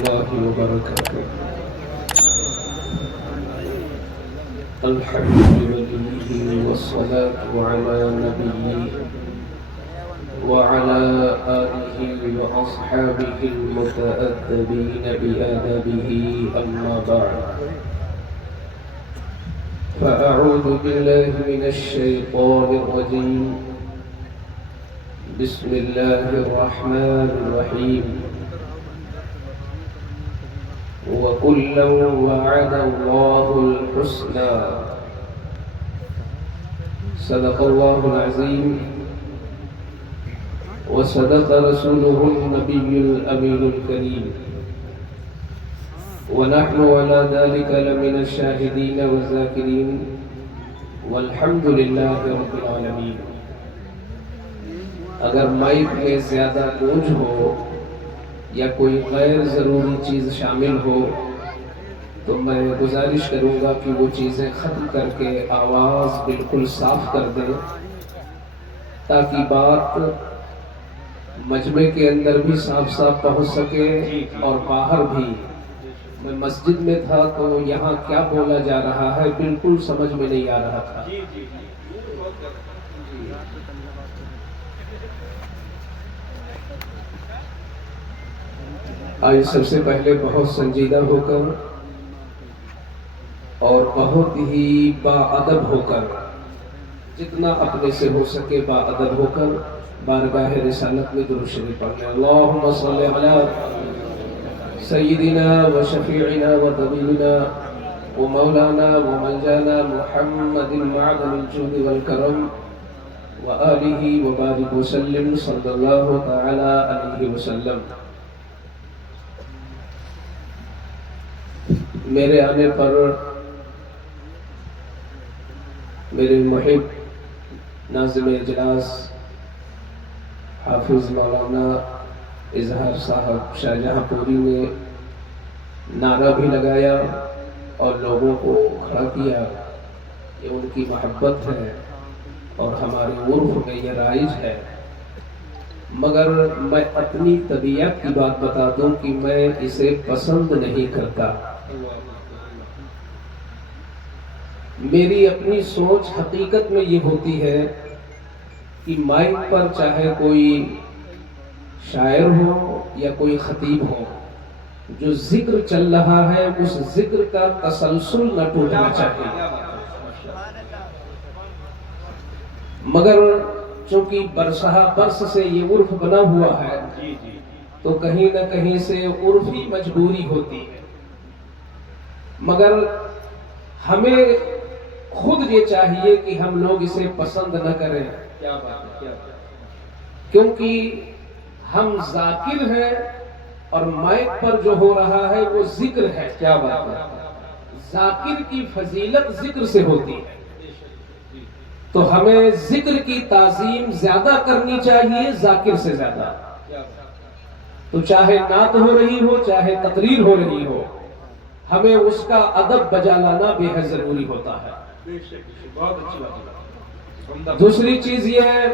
الله وبركاته. الحمد لله والصلاة على نبيه وعلى آله وأصحابه المتأدبين بآدابه، أما بعد، فأعوذ بالله من الشيطان الرجيم. بسم الله الرحمن الرحيم. وكلا وعد الله الحسنى. صدق الله العظيم وصدق رسوله النبي الأمين الكريم، ونحن على ذلك لمن الشاهدين والذاكرين، والحمد لله رب العالمين. اگر مائک میں زیادہ گونج ہو یا کوئی غیر ضروری چیز شامل ہو تو میں گزارش کروں گا کہ وہ چیزیں ختم کر کے آواز بالکل صاف کر دیں، تاکہ بات مجمع کے اندر بھی صاف صاف پہنچ سکے اور باہر بھی. میں مسجد میں تھا تو یہاں کیا بولا جا رہا ہے بالکل سمجھ میں نہیں آ رہا تھا. آج سب سے پہلے بہت سنجیدہ ہو کر اور بہت ہی با ادب ہو کر، جتنا اپنے سے ہو سکے با ادب ہو کر بارگاہ رسالت میں درود شریف پڑھیں. اللہم صلی علی سیدنا و شفیعنا و طبیبنا و مولانا و ملجانا محمد معدن الجود والکرم و آلہ و بارک وسلم صلی اللہ تعالی علیہ وسلم. میرے آنے پر میرے محب ناظم اجلاس حافظ مولانا اظہار صاحب شاہجہاں پوری نے نعرہ بھی لگایا اور لوگوں کو کھڑا کیا. یہ ان کی محبت ہے اور ہمارے عرف میں یہ رائج ہے. مگر میں اپنی طبیعت کی بات بتا دوں کہ میں اسے پسند نہیں کرتا. میری اپنی سوچ حقیقت میں یہ ہوتی ہے کہ مائک پر چاہے کوئی شاعر ہو یا کوئی خطیب ہو، جو ذکر چل رہا ہے اس ذکر کا تسلسل نہ ٹوٹنا چاہیے. مگر چونکہ برس سے یہ عرف بنا ہوا ہے تو کہیں نہ کہیں سے عرفی مجبوری ہوتی ہے. مگر ہمیں خود یہ چاہیے کہ ہم لوگ اسے پسند نہ کریں. کیونکہ ہم ذاکر ہیں اور مائک پر جو ہو رہا ہے وہ ذکر ہے. کیا بات ہے؟ ذاکر کی فضیلت ذکر سے ہوتی ہے، تو ہمیں ذکر کی تعظیم زیادہ کرنی چاہیے ذاکر سے زیادہ. تو چاہے نعت ہو رہی ہو چاہے تقریر ہو رہی ہو، ہمیں اس کا ادب بجا لانا بے حد ضروری ہوتا ہے. دوسری چیز یہ ہے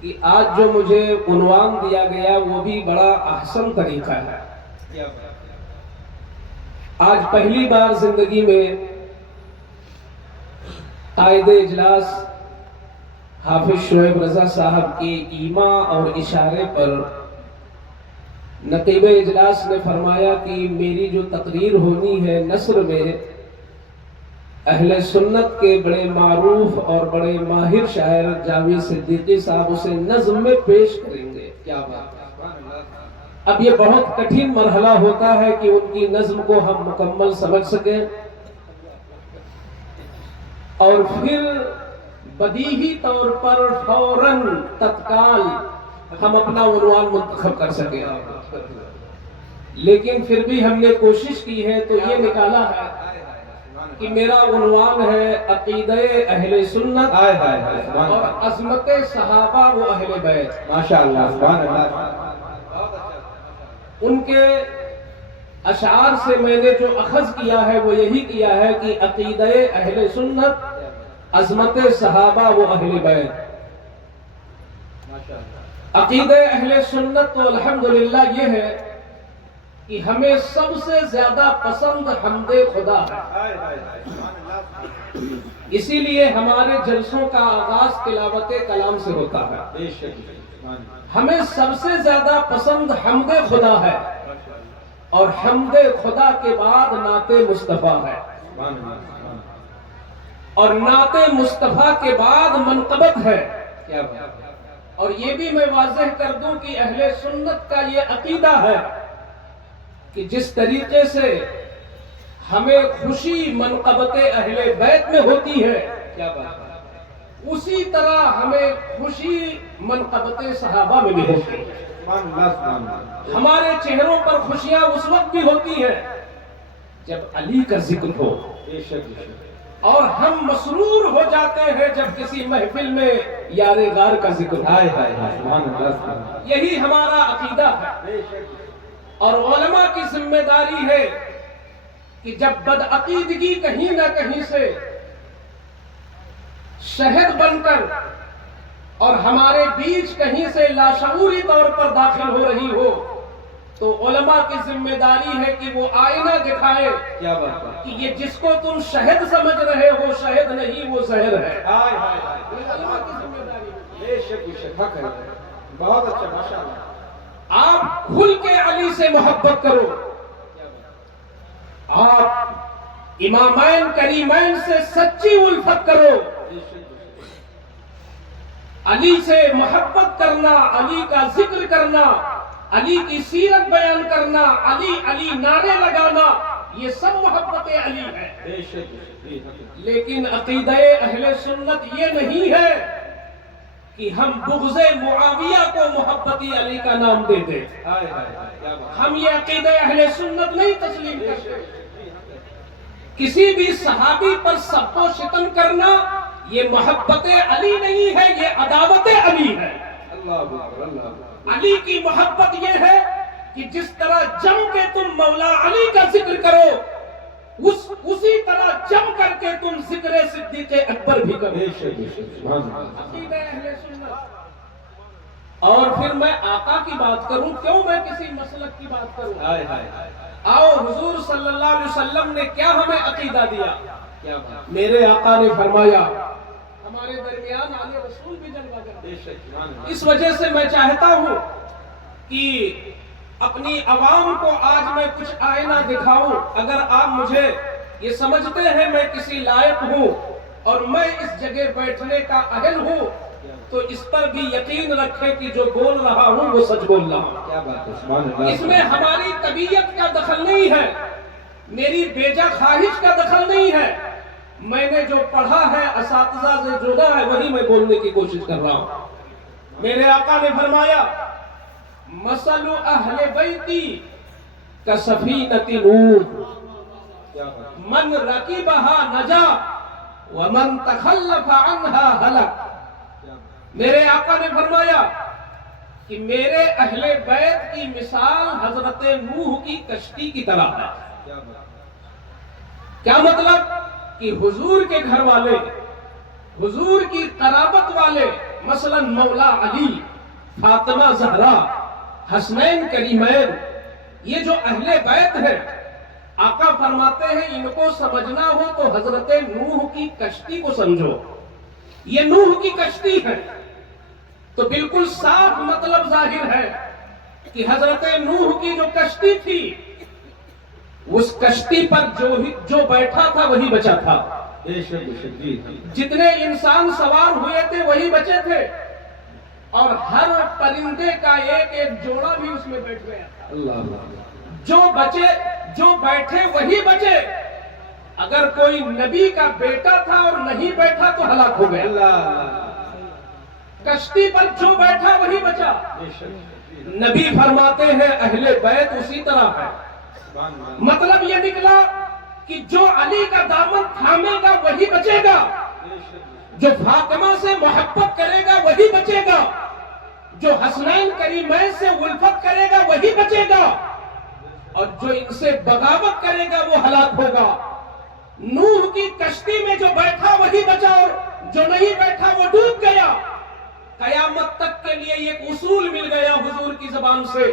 کہ آج جو مجھے عنوان دیا گیا وہ بھی بڑا احسن طریقہ ہے. آج پہلی بار زندگی میں قائد اجلاس حافظ شعیب رضا صاحب کے ایما اور اشارے پر نقیب اجلاس نے فرمایا کہ میری جو تقریر ہونی ہے نثر میں، اہل سنت کے بڑے معروف اور بڑے ماہر شاعر جاوید صدیقی صاحب اسے نظم میں پیش کریں گے. کیا بات ہے! اب یہ بہت کٹھن مرحلہ ہوتا ہے کہ ان کی نظم کو ہم مکمل سمجھ سکیں اور پھر بدیہی طور پر فوراً تتکال ہم اپنا عنوان منتخب کر سکیں. لیکن پھر بھی ہم نے کوشش کی ہے تو یہ نکالا ہے کہ میرا عنوان ہے عقیدہ اہل سنت اور عظمت صحابہ و اہل بیت. ماشاءاللہ، سبحان اللہ. ان کے اشعار سے میں نے جو اخذ کیا ہے وہ یہی کیا ہے کہ عقیدہ اہل سنت، عظمت صحابہ و اہل بیت. عقیدہ اہل سنت تو الحمدللہ یہ ہے کہ ہمیں سب سے زیادہ پسند حمد خدا ہے، اسی لیے ہمارے جلسوں کا آغاز تلاوت کلام سے ہوتا ہے۔ ہمیں سب سے زیادہ پسند حمد خدا ہے، اور حمد خدا کے بعد نعت مصطفیٰ ہے، اور نعت مصطفیٰ کے بعد منقبت ہے۔ اور یہ بھی میں واضح کر دوں کہ اہل سنت کا یہ عقیدہ ہے کہ جس طریقے سے ہمیں خوشی منقبت اہل بیت میں ہوتی ہے، اسی طرح ہمیں خوشی منقبت صحابہ میں بھی ہوتی ہے۔ ہمارے چہروں پر خوشیاں اس وقت بھی ہوتی ہیں جب علی کا ذکر ہو، اور ہم مسرور ہو جاتے ہیں جب کسی محفل میں یار غار کا ذکر ہو۔ یہی ہمارا عقیدہ ہے، اور علماء کی ذمہ داری ہے کہ جب بدعقیدگی کہیں نہ کہیں سے شہد بن کر اور ہمارے بیچ کہیں سے لاشعوری طور پر داخل ہو رہی ہو، تو علماء کی ذمہ داری ہے کہ وہ آئینہ دکھائے کہ یہ جس کو تم شہد سمجھ رہے ہو شہد نہیں، وہ زہر ہے۔ علماء کی ذمہ داری ہے۔ بہت اچھا، ماشاءاللہ۔ آپ کھل کے علی سے محبت کرو، آپ امامین کریمین سے سچی الفت کرو۔ علی سے محبت کرنا، علی کا ذکر کرنا، علی کی سیرت بیان کرنا، علی علی نعرے لگانا، یہ سب محبت علی ہے۔ لیکن عقیدہ اہل سنت یہ نہیں ہے کہ ہم بغض معاویہ کو محبت علی کا نام دے دیں۔ ہم یہ عقیدہ اہل سنت نہیں تسلیم کرتے۔ کسی بھی صحابی پر سب و شتم کرنا یہ محبت علی نہیں ہے، یہ عداوت علی ہے۔ علی کی محبت یہ ہے کہ جس طرح جم کے تم مولا علی کا ذکر کرو، اسی طرح جم کر کے تم ذکر صدیق اکبر بھی کرو۔ عقیدہ اہل سنت۔ اور پھر میں آقا کی بات کروں، کیوں میں کسی مسلک کی بات کروں؟ آؤ، حضور صلی اللہ علیہ وسلم نے کیا ہمیں عقیدہ دیا؟ میرے آقا نے فرمایا، ہمارے درمیان آنے رسول بھی جلوہ گر۔ اس وجہ سے میں چاہتا ہوں کہ اپنی عوام کو آج میں کچھ آئینہ دکھاؤں۔ اگر آپ مجھے یہ سمجھتے ہیں میں کسی لائق ہوں اور میں اس جگہ بیٹھنے کا اہل ہوں، تو اس پر بھی یقین رکھیں کہ جو بول رہا ہوں وہ سچ بول رہا ہوں۔ اس میں ہماری طبیعت کا دخل نہیں ہے، میری بیجا خواہش کا دخل نہیں ہے۔ میں نے جو پڑھا ہے، اساتذہ سے جڑا ہے، وہی میں بولنے کی کوشش کر رہا ہوں۔ میرے آقا نے فرمایا، مثل اہل بیتی کسفینۃ نوح، من رکبها نجا ومن تخلف عنها ہلک۔ میرے آقا نے فرمایا کہ میرے اہل بیت کی مثال حضرت نوح کی کشتی کی طرح ہے۔ کیا مطلب؟ کہ حضور کے گھر والے، حضور کی قرابت والے، مثلا مولا علی، فاطمہ زہرا، حسنین کریمین، یہ جو اہل بیت ہے، آقا فرماتے ہیں ان کو سمجھنا ہو تو حضرت نوح کی کشتی کو سمجھو۔ یہ نوح کی کشتی ہے، تو بالکل صاف مطلب ظاہر ہے کہ حضرت نوح کی جو کشتی تھی، اس کشتی پر جو بیٹھا تھا وہی بچا تھا، جتنے انسان سوار ہوئے تھے وہی بچے تھے، اور ہر پرندے کا ایک ایک جوڑا بھی اس میں بیٹھ گیا تھا۔ جو بیٹھے وہی بچے۔ اگر کوئی نبی کا بیٹا تھا اور نہیں بیٹھا تو ہلاک ہو گیا۔ کشتی پر جو بیٹھا وہی بچا۔ نبی فرماتے ہیں اہل بیت اسی طرح ہے۔ مطلب یہ نکلا کہ جو علی کا دامن تھامے گا وہی بچے گا، جو فاطمہ سے محبت کرے گا وہی بچے گا، جو حسنین کریمین سے الفت کرے گا وہی بچے گا، اور جو ان سے بغاوت کرے گا وہ ہلاک ہوگا۔ نوح کی کشتی میں جو بیٹھا وہی بچا، اور جو نہیں بیٹھا وہ ڈوب گیا۔ قیامت تک کے لیے ایک اصول مل گیا حضور کی زبان سے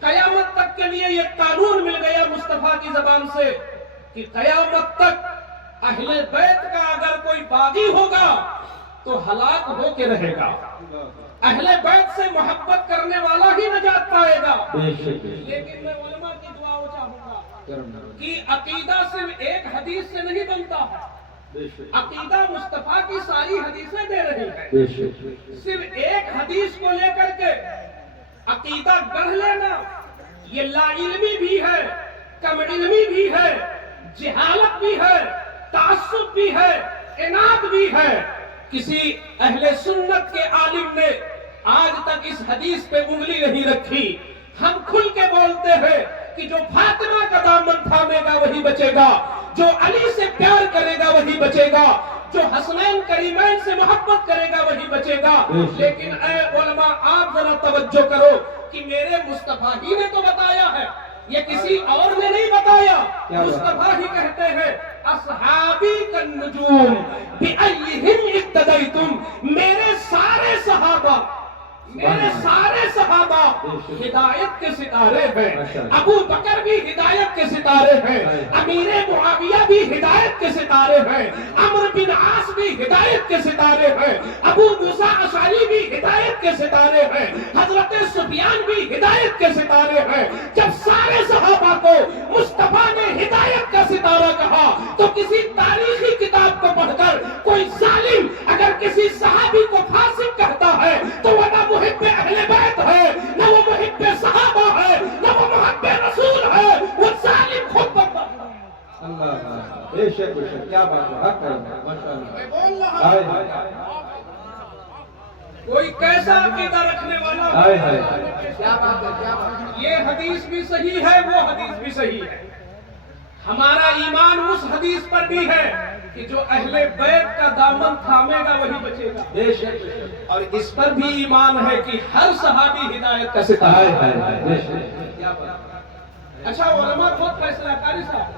قیامت تک کے لیے یہ قانون مل گیا مصطفیٰ کی زبان سے کہ قیامت تک اہل بیت کا اگر کوئی باغی ہوگا تو ہلاک ہو کے رہے گا، اہل بیت سے محبت کرنے والا ہی نجات پائے گا۔ لیکن میں علماء کی دعاؤں چاہوں گا کہ عقیدہ صرف ایک حدیث سے نہیں بنتا ہے، عقیدہ مصطفیٰ کی ساری حدیثیں دے رہی ہے، صرف ایک حدیث کو لے کر کے عقیدہ گڑھ لینا یہ لا علمی بھی ہے، کم علمی بھی ہے، جہالت بھی ہے، تعصب بھی ہے، عناد بھی ہے۔ کسی اہل سنت کے عالم نے آج تک اس حدیث پہ انگلی نہیں رکھی۔ ہم کھل کے بولتے ہیں کہ جو فاطمہ کا دامن تھامے گا وہی بچے گا، جو علی سے پیار کرے گا وہی بچے گا، جو حسنین کریمین سے محبت کرے گا وہی بچے گا۔ لیکن اے علماء آپ ذرا توجہ کرو کہ میرے مصطفیٰ ہی نے تو بتایا ہے، یہ کسی اور نے نہیں بتایا۔ مصطفیٰ ہی کہتے ہیں اصحابی کالنجوم بأیہم اقتدیتم، میرے سارے صحابہ ہدایت کے ستارے ہیں، ابو بکر بھی ہدایت کے ستارے ہیں، امیر معاویہ بھی ہدایت کے ستارے ہیں، عمرو بن عاص بھی ہدایت کے ستارے ہیں، ابو موسیٰ اشعری بھی ہدایت کے ستارے ہیں، حضرت سفیان بھی ہدایت کے ستارے ہیں۔ جب سارے صحابہ کو مصطفیٰ نے ہدایت کا ستارہ کہا تو کسی تاریخی کتاب کو پڑھ کر کوئی ظالم اگر کسی صحابی کو فاسق کہتا ہے تو وہ نہ محب اہل بیت ہے، نہ وہ محب صحابہ ہے، نہ وہ محب رسول ہے، وہ ظالم خود بخود۔ اللہ بے شک کیا بات ہے، حق ہے، ماشاءاللہ۔ کوئی کیسا عقیدہ رکھنے والا ہو، کیا بات ہے، کیا بات ہے۔ یہ حدیث بھی صحیح ہے، وہ حدیث بھی صحیح ہے۔ ہمارا ایمان اس حدیث پر بھی ہے کہ جو اہل بیت کا دامن تھامے گا وہی بچے گا، بے شک اور اس پر بھی ایمان ہے کہ ہر صحابی ہدایت کا ستارہ ہے۔ بے شک کیا بات ہے۔ اچھا علماء خود فیصلہ کاری صاحب،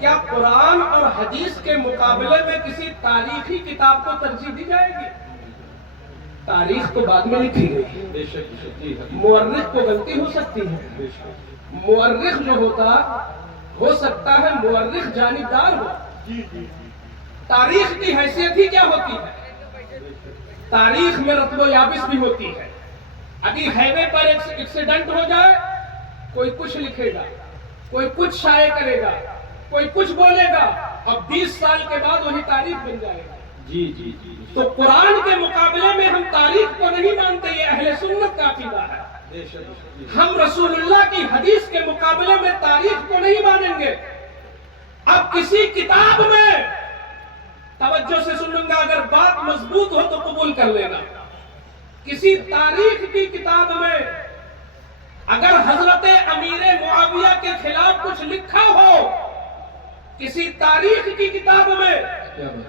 کیا قرآن اور حدیث کے مقابلے میں کسی تاریخی کتاب کو ترجیح دی جائے گی؟ تاریخ تو بعد میں لکھی گئی، بے شک مورخ کو غلطی ہو سکتی ہے، مورخ جو ہو سکتا ہے مورخ جانبدار ہو۔ تاریخ کی حیثیت ہی کیا ہوتی ہے؟ تاریخ میں رتب و یابس بھی ہوتی ہے۔ ابھی ہائی وے پر ایکسیڈنٹ ہو جائے، کوئی کچھ لکھے گا، کوئی کچھ شائع کرے گا، کوئی کچھ بولے گا، اور 20 سال کے بعد وہی تاریخ بن جائے گا۔ جی تو قرآن کے مقابلے میں ہم تاریخ کو نہیں مانتے، یہ اہل سنت کا عقیدہ ہے۔ ہم رسول اللہ کی حدیث کے مقابلے میں تاریخ کو نہیں مانیں گے۔ اب کسی کتاب میں توجہ سے سنوں گا، اگر بات مضبوط ہو تو قبول کر لینا، کسی تاریخ کی کتاب میں اگر حضرت امیر معاویہ کے خلاف کچھ لکھا ہو، کسی تاریخ کی کتاب میں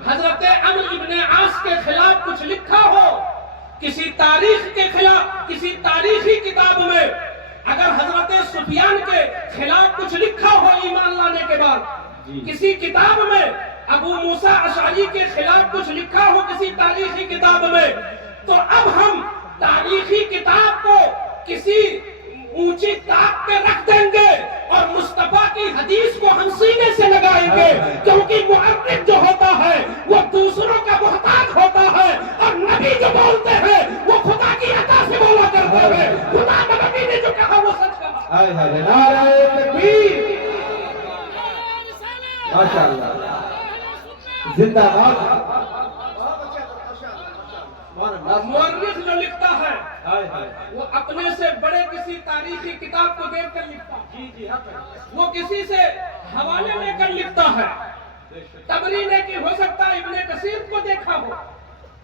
حضرت عمرو ابن عاص کے خلاف کچھ لکھا ہو، کسی تاریخ کے خلاف، کسی تاریخی کتاب میں اگر حضرت سفیان کے خلاف کچھ لکھا ہو ایمان لانے کے بعد، کسی کتاب میں ابو موسیٰ اشعری کے خلاف کچھ لکھا ہو کسی تاریخی کتاب میں، تو اب ہم تاریخی کتاب کو کسی اونچی طاق پہ رکھ دیں گے اور مصطفیٰ کی حدیث کو ہم سینے سے لگائیں گے، کیونکہ مؤرخ جو ہوتا ہے وہ دوسروں کا محتاج ہوتا ہے، اور نبی جو بولتے ہیں وہ خدا کی عطا سے بولا کرتے ہیں۔ خدا نبی نے جو کہا وہ سچ کہا۔ نعرہ تکبیر، ماشاءاللہ، زندہ باد۔ مورخ جو لکھتا ہے وہ اپنے سے بڑے کسی تاریخی کتاب کو دیکھ کر لکھتا ہے، وہ کسی سے حوالے لے کر لکھتا ہے۔ تبری نے کہ ہو سکتا ہے ابن کثیر کو دیکھا ہو،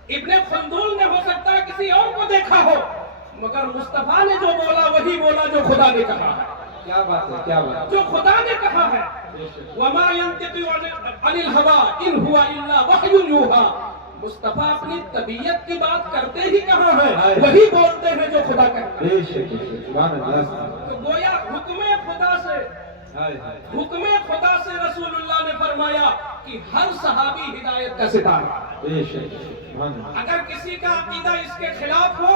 ابن خلدون نے ہو سکتا ہے کسی اور کو دیکھا ہو، مگر مصطفیٰ نے جو بولا وہی بولا جو خدا نے کہا ہے۔ کیا بات ہے، کیا بات ہے، جو خدا نے کہا ہے، وَمَا يَنْطِقُ عَنِ الْهَوَىٰ إِنْ هُوَ إِلَّا وَحْيٌ يُوحَىٰ۔ مصطفیٰ اپنی طبیعت کی بات کرتے ہی کہاں ہے، وہی بولتے ہیں جو خدا کہتا ہے۔ بے شک سبحان اللہ۔ تو گویا حکم خدا سے رسول اللہ نے فرمایا کہ ہر صحابی ہدایت کا ستارہ۔ بے شک سبحان اللہ۔ اگر کسی کا عقیدہ اس کے خلاف ہو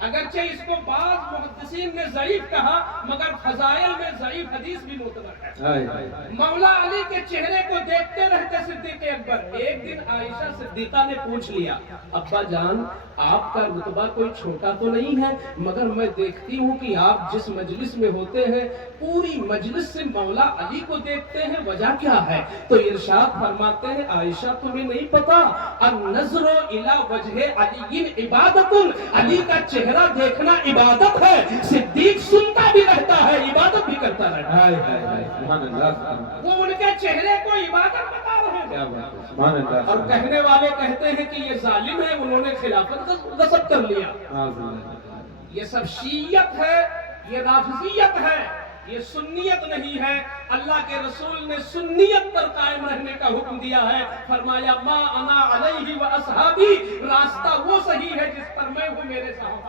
اگرچہ اس کو بعض محدثین نے ضعیف کہا مگر فضائل میں ضعیف حدیث بھی معتبر ہے۔ مولا علی کے چہرے کو دیکھتے رہتے صدیق اکبر۔ ایک دن عائشہ صدیقہ نے پوچھ لیا، ابا جان آپ کا رتبہ کوئی چھوٹا تو نہیں ہے، مگر میں دیکھتی ہوں کہ آپ جس مجلس میں ہوتے ہیں پوری مجلس سے مولا علی کو دیکھتے ہیں، وجہ کیا ہے؟ تو ارشاد فرماتے ہیں عائشہ تمہیں نہیں پتا، النظر الی وجہ علی عبادت، علی کا چہرہ دیکھنا عبادت ہے۔ صدیق سنتا بھی رہتا ہے، عبادت بھی کرتا رہتا ہے۔ وہ ان کے چہرے کو عبادت بتا رہے ہیں، اور کہنے والے کہتے ہیں کہ یہ ظالم ہے، انہوں نے خلافت غصب کر لیا۔ یہ سب شیعت ہے، یہ رافضیت ہے، یہ سنیت نہیں ہے۔ اللہ کے رسول نے سنیت پر قائم رہنے کا حکم دیا ہے، فرمایا ما انا علیہ و اصحابی، راستہ وہ صحیح ہے جس پر میں ہوں میرے صحابہ۔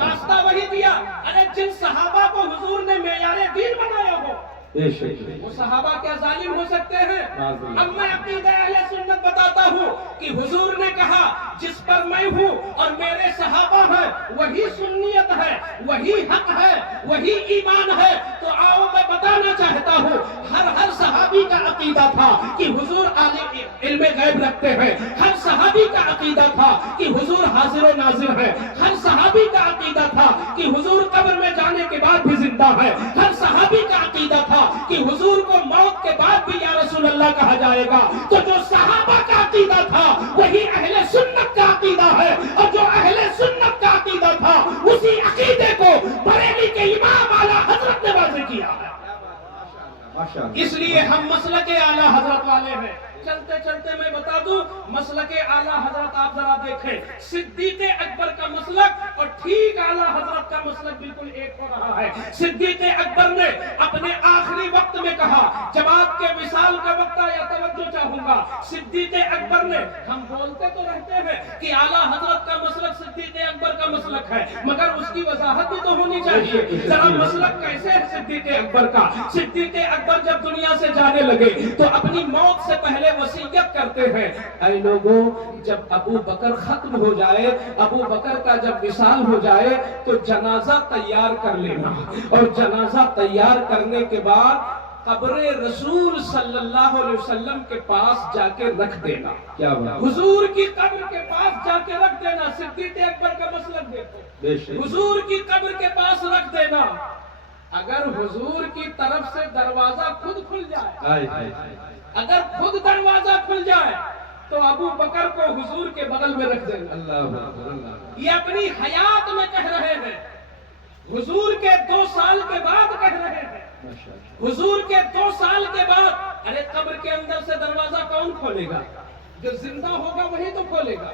راستہ وہی دیا۔ ارے جن صحابہ کو حضور نے معیار دین بنایا ہو وہ صحابہ کیا ظالم ہو سکتے ہیں؟ اب میں عقیدہ اہل سنت بتاتا ہوں کہ حضور نے کہا جس پر میں ہوں اور میرے صحابہ ہیں وہی سنیت ہے، وہی حق ہے، وہی ایمان ہے۔ تو آؤ میں بتانا چاہتا ہوں، ہر صحابی کا عقیدہ تھا کہ حضور علم غیب رکھتے ہیں، ہر صحابی کا عقیدہ تھا کہ حضور حاضر و ناظر ہے، ہر صحابی کا عقیدہ تھا کہ حضور قبر میں جانے کے بعد بھی زندہ ہے، ہر صحابی کا عقیدہ تھا کہ حضور کو موت کے بعد بھی یا رسول اللہ کہا جائے گا۔ تو جو صحابہ کا عقیدہ تھا وہی اہل سنت کا عقیدہ ہے، اور جو اہل سنت کا عقیدہ تھا اسی عقیدے کو بریلی کے امام اعلیٰ حضرت نے واضح کیا ہے۔ اس لیے ہم مسلک اعلیٰ حضرت والے ہیں۔ چلتے چلتے میں بتا دوں مسلک اعلیٰ حضرت آپ ذرا دیکھیں، صدیق اکبر کا مسلک اور ٹھیک اعلیٰ حضرت کا مسلک بالکل ایک ہو رہا ہے۔ صدیق اکبر نے اپنے آخری وقت میں کہا، جب آپ کے وصال کا وقت آیا توجہ چاہوں گا، صدیق اکبر نے، ہم بولتے تو رہتے ہیں کہ اعلیٰ حضرت کا مسلک صدیق اکبر کا مسلک ہے، مگر اس کی وضاحت بھی تو ہونی چاہیے۔ ذرا مسلک کیسے ہے صدیق اکبر کا؟ صدیق اکبر جب دنیا سے جانے لگے تو اپنی موت سے پہلے وصیت کرتے ہیں، اے لوگوں جب ابو بکر ختم ہو جائے، ابو بکر کا جب وصال ہو جائے تو جنازہ تیار کر لینا، اور جنازہ تیار کرنے کے بعد قبر رسول صلی اللہ علیہ وسلم کے پاس جا کے رکھ دینا۔ کیا بات؟ حضور کی قبر کے پاس جا کے رکھ دینا۔ صدیق اکبر کا مسلک دیکھو، حضور کی قبر کے پاس رکھ دینا۔ اگر حضور کی طرف سے دروازہ خود کھل جائے، اگر خود دروازہ کھل جائے تو ابو بکر کو حضور کے بغل میں رکھ دینا۔ اللہ، یہ اپنی حیات میں کہہ رہے ہیں، حضور کے 2 سال کے بعد کہہ رہے ہیں، حضور کے 2 سال کے بعد۔ ارے قبر کے اندر سے دروازہ کون کھولے گا؟ جو زندہ ہوگا وہی تو کھولے گا۔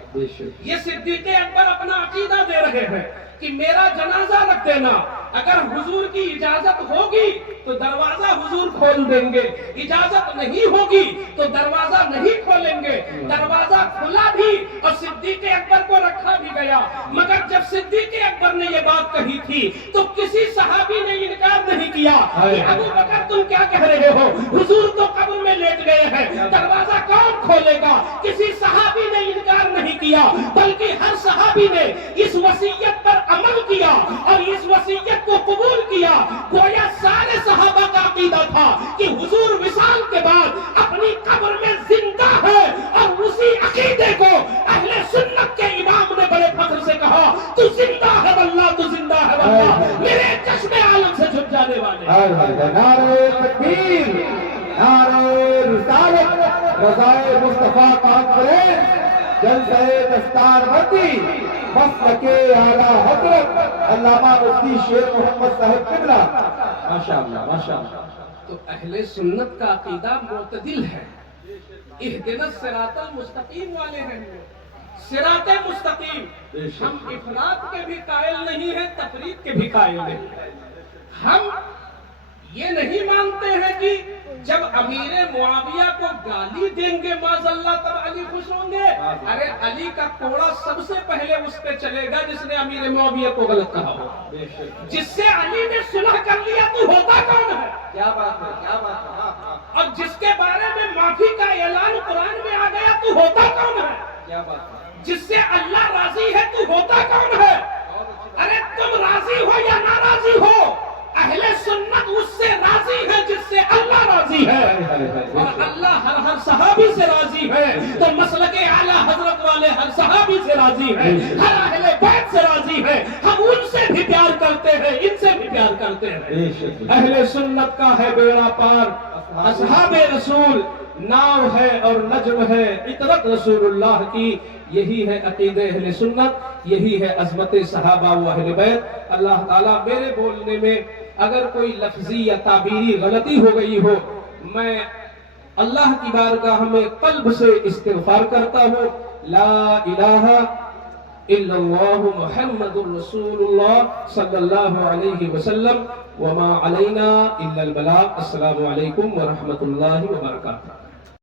یہ صدیق اکبر اپنا عقیدہ دے رہے ہیں کہ میرا جنازہ رکھ دینا، اگر حضور کی اجازت ہوگی تو دروازہ حضور کھول دیں گے، اجازت نہیں ہوگی تو دروازہ نہیں کھولیں گے۔ دروازہ کھلا بھی اور صدیق اکبر کو رکھا بھی گیا، مگر جب صدیق اکبر نے یہ بات کہی تھی تو کسی صحابی نے انکار نہیں کیا کہ ابو بکر تم کیا کہہ رہے ہو، حضور تو قبر میں لیٹ گئے ہیں، دروازہ کون کھولے گا؟ کسی صحابی نے انکار نہیں کیا، بلکہ ہر صحابی نے اس وصیت پر عمل کیا اور اس وصیت کو قبول کیا۔ گویا سارے صحابہ کا عقیدہ تھا کہ حضور وصال کے بعد اپنی قبر میں زندہ ہے، اور اسی عقیدے کو اہل سنت کے امام نے بڑے فخر سے کہا، تو زندہ ہے واللہ، تو زندہ ہے واللہ، میرے چشم عالم سے جھک جانے والے۔ نعرہ تکبیر، نعرہ رسالت، رضائے مصطفیٰ کانفرنس، جلسہ دستار بندی، مسلک اعلیٰ حضرت علامہ مفتی شیر محمد صاحب قبلہ۔ ماشاءاللہ ماشاءاللہ۔ تو اہل سنت کا عقیدہ معتدل ہے، اہدنا الصراط المستقیم والے ہیں، صراط مستقیم۔ ہم افراط کے بھی قائل نہیں ہیں، تفریط کے بھی قائل نہیں۔ ہم یہ نہیں مانتے ہیں کہ جب امیر معاویہ کو گالی دیں گے معاذ اللہ تب علی خوش ہوں گے۔ ارے علی کا کوڑا سب سے پہلے اس پہ چلے گا جس نے امیر معاویہ کو غلط کہا ہو، جس سے علی نے صلح کر لیا تو ہوتا کون ہے؟ کیا بات ہے، کیا بات ہے۔ اور جس کے بارے میں معافی کا اعلان قرآن میں آ گیا تو ہوتا کون ہے؟ کیا بات ہے جس سے اللہ راضی ہے تو ہوتا کون ہے؟ ارے تم راضی ہو یا ناراضی ہو، اہل سنت اس سے راضی ہے جس سے اللہ راضی ہے، اور اللہ ہر صحابی سے راضی ہے، تو مسلک اعلیٰ حضرت والے ہر صحابی سے راضی ہے، ہر اہل بیت سے راضی ہے، ہم ان سے بھی پیار کرتے ہیں، ان سے بھی پیار کرتے ہیں۔ اہل سنت کا ہے بیڑا پار، اصحاب رسول ناؤ ہے اور نجم ہے، اطرت رسول اللہ کی، یہی ہے عقید اہل سنت، یہی ہے عظمت صحابہ و اہل بیت۔ اللہ تعالیٰ میرے بولنے میں اگر کوئی لفظی یا تعبیری غلطی ہو گئی ہو، میں اللہ کی بارگاہ میں قلب سے استغفار کرتا ہوں۔ لا الہ الا اللہ محمد رسول اللہ صلی اللہ علیہ وسلم وما علینا الا البلاغ۔ السلام علیکم ورحمۃ اللہ وبرکاتہ۔